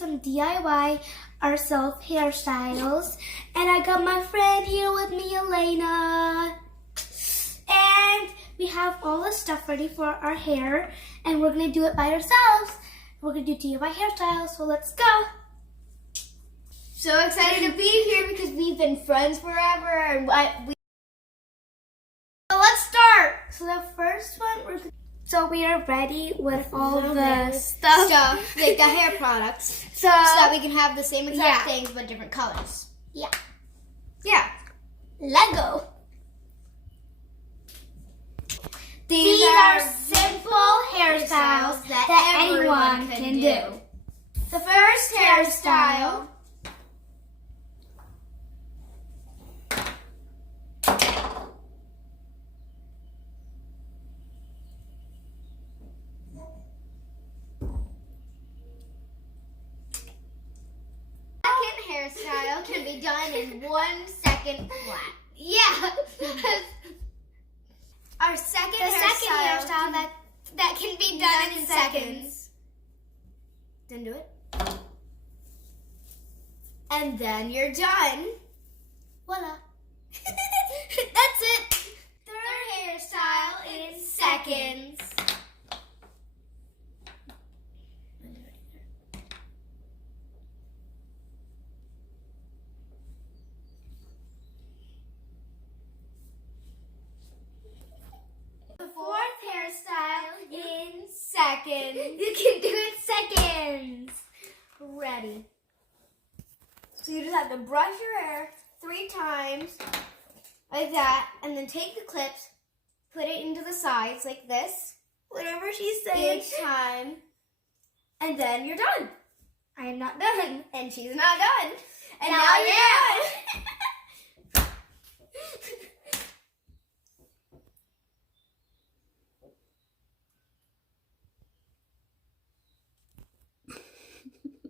some DIY ourselves hairstyles. And I got my friend here with me, Elena. And we have all the stuff ready for our hair. And we're going to do it by ourselves. We're going to do DIY hairstyles, so let's go. So excited to be here because we've been friends forever. And So let's start. So the first one, we are ready with all the stuff. Like the hair products. So that we can have the same exact things but different colors. Yeah. Lego. These are simple hairstyles that anyone can do. The first hairstyle hairstyle can be done in 1 second flat. Yeah. Our second hairstyle that can be done in seconds. Then do it. And then you're done. Voila. That's it. Third hairstyle in seconds. The fourth hairstyle in seconds. You can do it in seconds. Ready. So you just have to brush your hair 3 times, like that, and then take the clips, put it into the sides like this, Whatever she's saying. each time, and then you're done. I am not done. And she's not done. And Now now I you're done.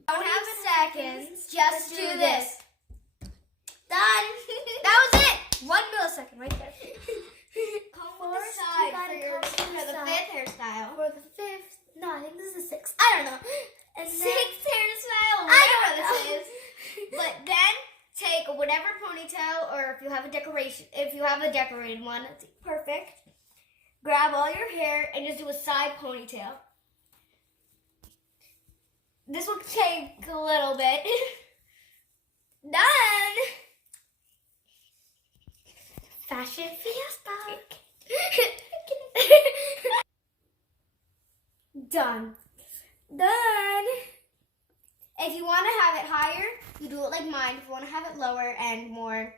Don't have seconds. Just do this. Done. That was it. 1 millisecond right there. Come with the side for the fifth hairstyle. For the fifth. No, I think this is the sixth. I don't know. And then, Sixth hairstyle. I Whatever don't this is. But then take whatever ponytail, or if you have a decorated one, that's perfect. Grab all your hair and just do a side ponytail. This will take a little bit. Done. Fashion fiesta. Done. Done. If you want to have it higher, you do it like mine. If you want to have it lower and more,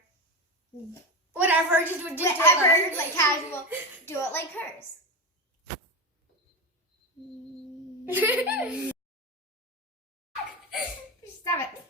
whatever, just whatever, like casual, do it like hers. Stop it.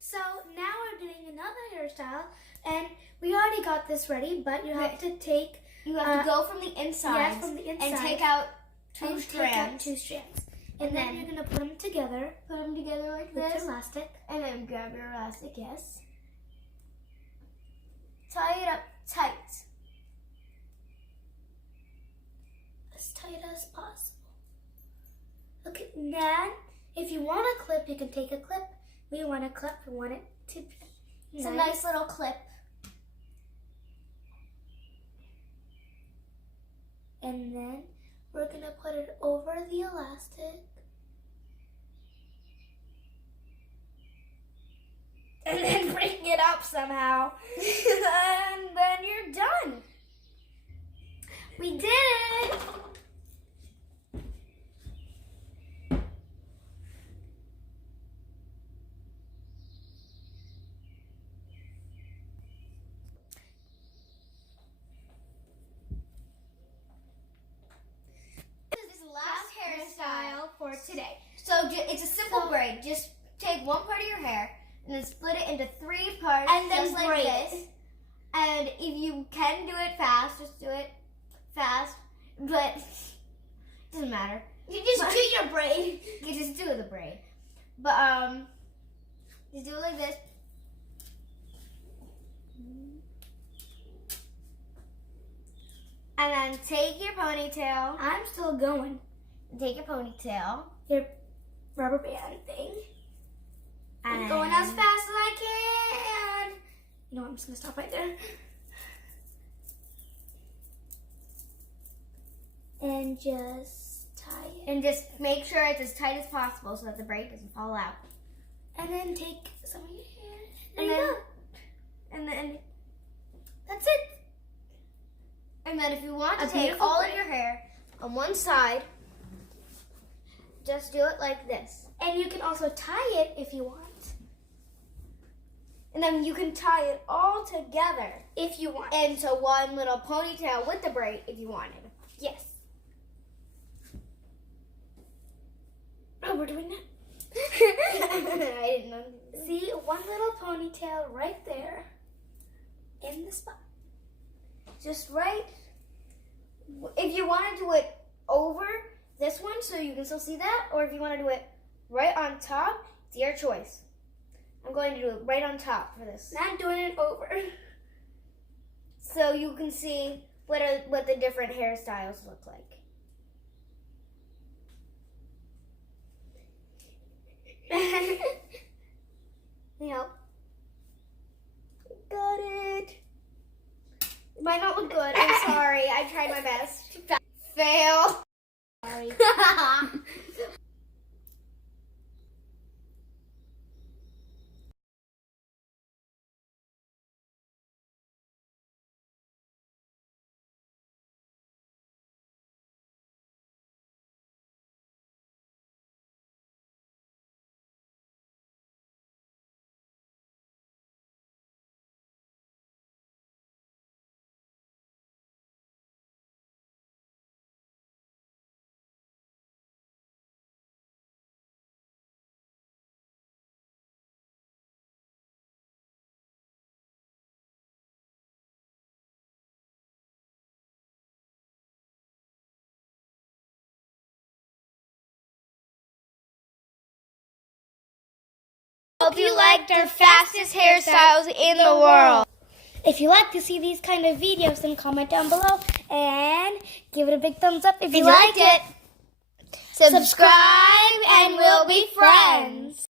So now we're doing another hairstyle, and we already got this ready, but you have to take. You have to go from the inside. Yes, from the inside. And take out two and strands. Take out 2 strands. And then you're gonna put them together. Put them together like with this. elastic. And then grab your elastic, yes. Tie it up tight. As tight as possible. Okay, then if you want a clip, you can take a clip. We want a clip. We want it to be It's a nice little clip. And then we're gonna put it over the elastic. And then bring it up somehow. And then you're done. We did it! This is the last hairstyle for today. So it's a simple braid. Just take one part of your hair and then split it into 3 parts, And then just like braid this. it. And if you can do it fast, just do it fast. But it doesn't matter. You just do your braid. You just do the braid. But just do it like this. And then take your ponytail. I'm still going. Take your ponytail. Your rubber band thing. I'm And going as fast as I can. You know what? I'm just going to stop right there. And just tie it. And just make sure it's as tight as possible so that the braid doesn't fall out. And then take some of your hair. And There you then- go. And then, That's it. and then if you want to A take beautiful all of braid. your hair on one side, just do it like this. And you can also tie it if you want. And then you can tie it all together If you want. into one little ponytail with the braid if you wanted. Yes. Oh, we're doing that. I didn't know. See, one little ponytail right there in the spot. Just right. If you want to do it over this one so you can still see that, or if you want to do it right on top, it's your choice. I'm going to do it right on top for this, Not doing it over. so you can see what the different hairstyles look like. Yep. Got it. It might not look good. I'm sorry. I tried my best. Fail. Sorry. Hope you liked our fastest hairstyles in the world. If you like to see these kind of videos, then comment down below and give it a big thumbs up if you liked it. Subscribe and we'll be friends.